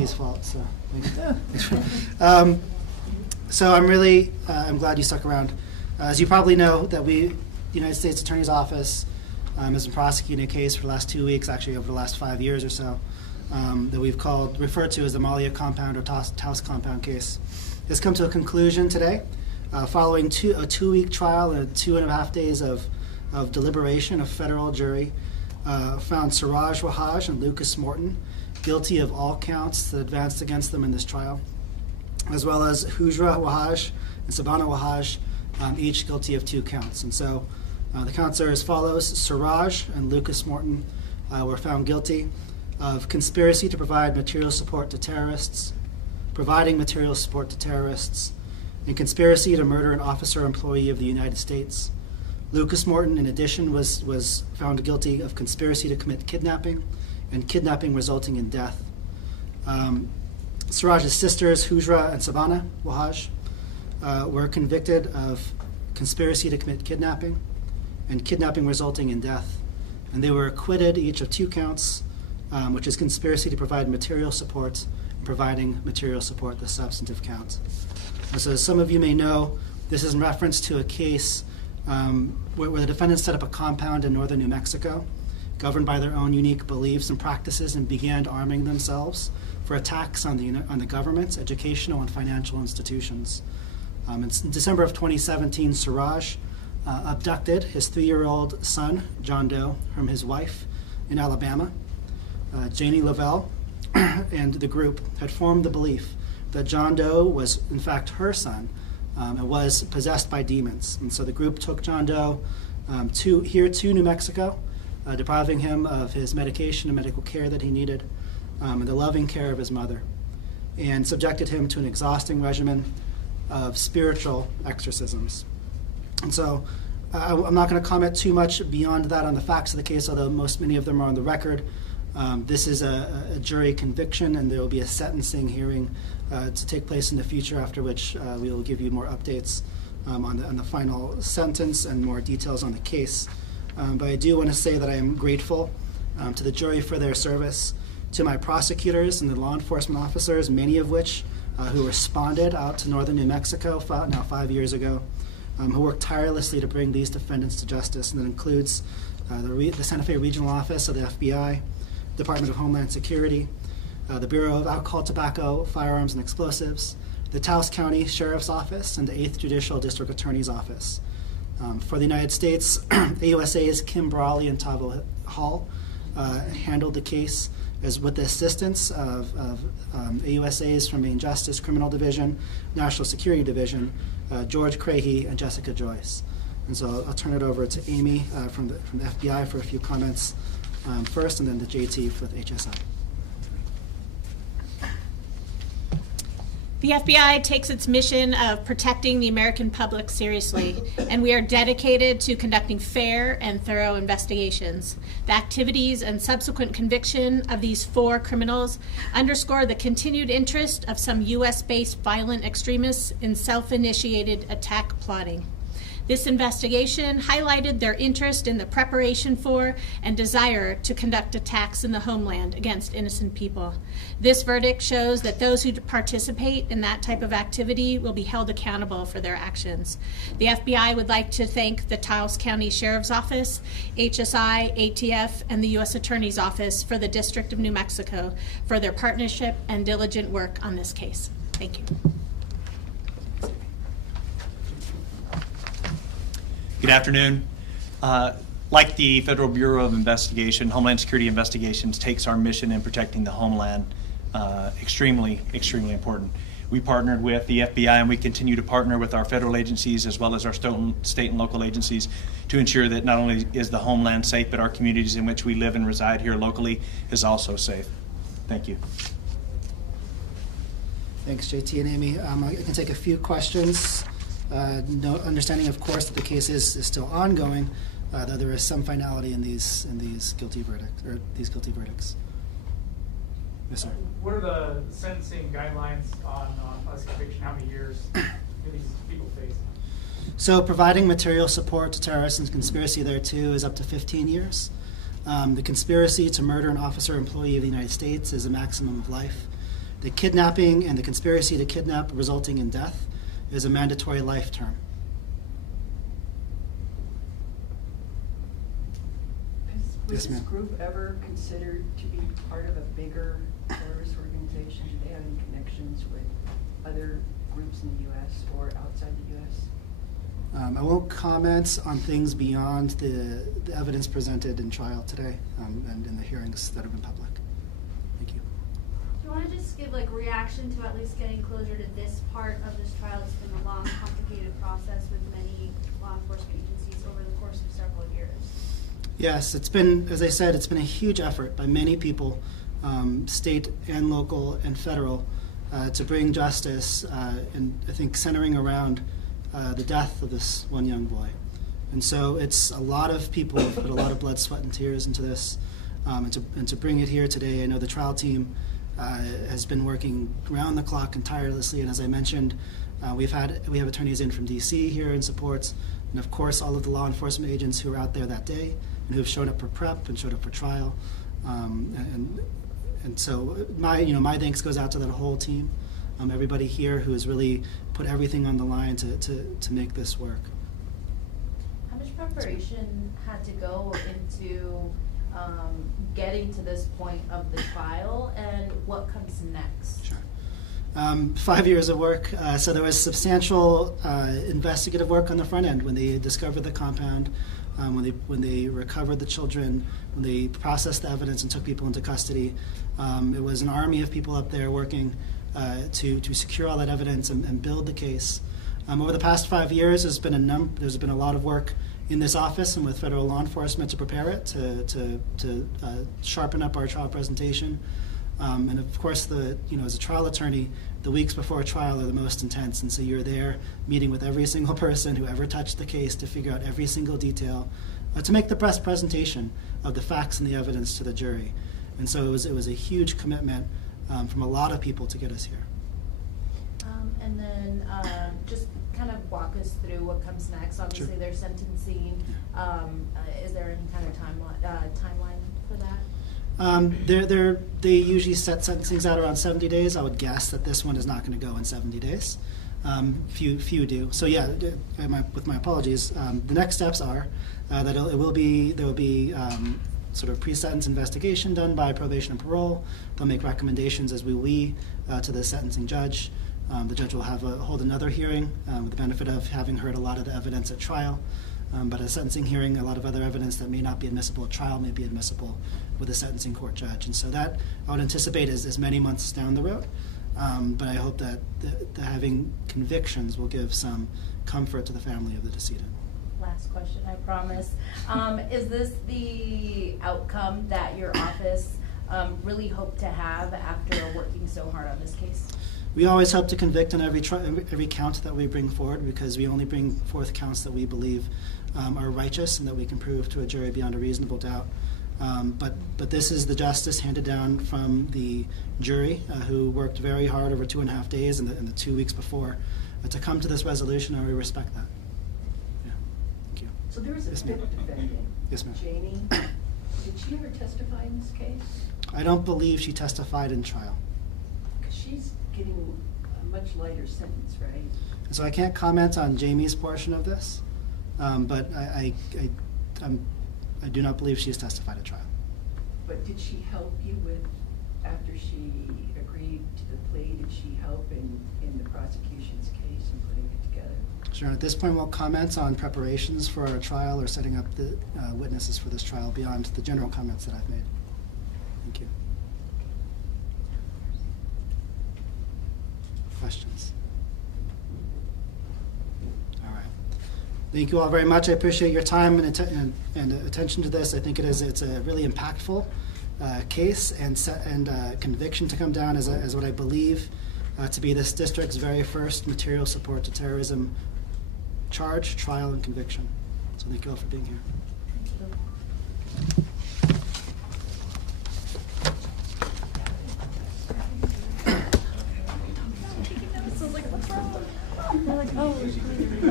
JT's fault. So, so I'm glad you stuck around. As you probably know, that the United States Attorney's Office has been prosecuting a case for the last 2 weeks, actually over the last 5 years or so, that we've referred to as the Malia compound or Taos compound case. It's come to a conclusion today, following a 2-week trial and 2.5 days of deliberation. A federal jury found Suraj Wahaj and Lucas Morton guilty of all counts that advanced against them in this trial, as well as Hujra Wahaj and Sabana Wahaj, each guilty of 2 counts. And so the counts are as follows. Suraj and Lucas Morton were found guilty of conspiracy to provide material support to terrorists, providing material support to terrorists, and conspiracy to murder an officer or employee of the United States. Lucas Morton, in addition, was found guilty of conspiracy to commit kidnapping and kidnapping resulting in death. Suraj's sisters, Hujra and Sabana Wahaj, were convicted of conspiracy to commit kidnapping and kidnapping resulting in death. And they were acquitted each of 2 counts, which is conspiracy to provide material support and providing material support, the substantive count. And so as some of you may know, this is in reference to a case where the defendants set up a compound in northern New Mexico, governed by their own unique beliefs and practices, and began arming themselves for attacks on the government, educational, and financial institutions. In December of 2017, Suraj abducted his 3-year-old son, John Doe, from his wife in Alabama. Janie Lavelle and the group had formed the belief that John Doe was, in fact, her son, and was possessed by demons. And so the group took John Doe to New Mexico, depriving him of his medication and medical care that he needed, and the loving care of his mother, and subjected him to an exhausting regimen of spiritual exorcisms. And so I'm not going to comment too much beyond that on the facts of the case, although many of them are on the record. This is a jury conviction, and there will be a sentencing hearing to take place in the future, after which we will give you more updates on the final sentence and more details on the case. But I do want to say that I am grateful to the jury for their service, to my prosecutors and the law enforcement officers, many of which who responded out to northern New Mexico now 5 years ago, who worked tirelessly to bring these defendants to justice. And that includes the Santa Fe Regional Office of the FBI, Department of Homeland Security, the Bureau of Alcohol, Tobacco, Firearms, and Explosives, the Taos County Sheriff's Office, and the 8th Judicial District Attorney's Office. For the United States, AUSA's Kim Brawley and Tavo Hall handled the case with the assistance of AUSAs from Main Justice Criminal Division, National Security Division, George Crahy, and Jessica Joyce. And so I'll turn it over to Amy from the FBI for a few comments first, and then to JT with HSI. The FBI takes its mission of protecting the American public seriously, and we are dedicated to conducting fair and thorough investigations. The activities and subsequent conviction of these 4 criminals underscore the continued interest of some U.S.-based violent extremists in self-initiated attack plotting. This investigation highlighted their interest in the preparation for and desire to conduct attacks in the homeland against innocent people. This verdict shows that those who participate in that type of activity will be held accountable for their actions. The FBI would like to thank the Taos County Sheriff's Office, HSI, ATF, and the U.S. Attorney's Office for the District of New Mexico for their partnership and diligent work on this case. Thank you. Good afternoon. Like the Federal Bureau of Investigation, Homeland Security Investigations takes our mission in protecting the homeland extremely, extremely important. We partnered with the FBI, and we continue to partner with our federal agencies as well as our state and local agencies to ensure that not only is the homeland safe, but our communities in which we live and reside here locally is also safe. Thank you. Thanks, JT and Amy. I can take a few questions. Understanding, of course, that the case is still ongoing, though there is some finality in these guilty verdicts. Yes, sir. What are the sentencing guidelines on conviction? How many years do these people face? So, providing material support to terrorists and conspiracy thereto is up to 15 years. The conspiracy to murder an officer or employee of the United States is a maximum of life. The kidnapping and the conspiracy to kidnap resulting in death is a mandatory life term. Was Yes, this ma'am. group ever considered to be part of a bigger terrorist organization? Do they have any connections with other groups in the U.S. or outside the U.S.? I won't comment on things beyond the evidence presented in trial today and in the hearings that have been public. Thank you. Do you want to just give like reaction to at least getting closure to this part of this trial? It's been a long, complicated process with many law enforcement agencies over the course of several years. Yes, it's been, as I said, it's been a huge effort by many people, state and local and federal, to bring justice, and I think centering around the death of this one young boy. And so it's a lot of people have put a lot of blood, sweat, and tears into this, and to bring it here today. I know the trial team has been working round the clock and tirelessly, and as I mentioned, we have attorneys in from DC here in support, and of course all of the law enforcement agents who were out there that day and who have showed up for prep and showed up for trial. And so my thanks goes out to that whole team, everybody here who has really put everything on the line to make this work. How much preparation had to go into getting to this point of the trial, and what comes next? Sure. 5 years of work. So there was substantial investigative work on the front end when they discovered the compound, when they recovered the children, when they processed the evidence and took people into custody. It was an army of people up there working to secure all that evidence and build the case. Over the past 5 years, there's been a lot of work in this office and with federal law enforcement to prepare it, to sharpen up our trial presentation. And of course, as a trial attorney, the weeks before a trial are the most intense, and so you're there meeting with every single person who ever touched the case to figure out every single detail, to make the best presentation of the facts and the evidence to the jury. And so it was a huge commitment from a lot of people to get us here. And then just kind of walk us through what comes next. Obviously, Sure. there's sentencing. Is there any kind of timeline for that? They usually set sentencings out around 70 days. I would guess that this one is not going to go in 70 days. Few do. So yeah, with my apologies, the next steps are that there will be sort of pre-sentence investigation done by probation and parole. They'll make recommendations, as we to the sentencing judge. The judge will hold another hearing with the benefit of having heard a lot of the evidence at trial. But at a sentencing hearing, a lot of other evidence that may not be admissible at trial may be admissible with a sentencing court judge. And so that I would anticipate is many months down the road. But I hope that the having convictions will give some comfort to the family of the decedent. Last question, I promise. Is this the outcome that your office really hoped to have after working so hard on this case? We always hope to convict on every count that we bring forward, because we only bring forth counts that we believe are righteous and that we can prove to a jury beyond a reasonable doubt. But this is the justice handed down from the jury, who worked very hard over 2.5 days and the 2 weeks before to come to this resolution, and we respect that. Yeah. Thank you. So there was a Yes, ma'am. fifth defendant, Yes, ma'am. Jamie. Did she ever testify in this case? I don't believe she testified in trial. Because she's getting a much lighter sentence, right? And so I can't comment on Jamie's portion of this, but I do not believe she has testified at trial. But did she help you with, after she agreed to the plea, did she help in the prosecution's case and putting it together? Sure. At this point, we'll comment on preparations for our trial or setting up the witnesses for this trial beyond the general comments that I've made. Thank you. Questions? All right. Thank you all very much. I appreciate your time and attention to this. I think it's a really impactful case and conviction to come down as what I believe to be this district's very first material support to terrorism charge, trial, and conviction. So thank you all for being here. Thank you.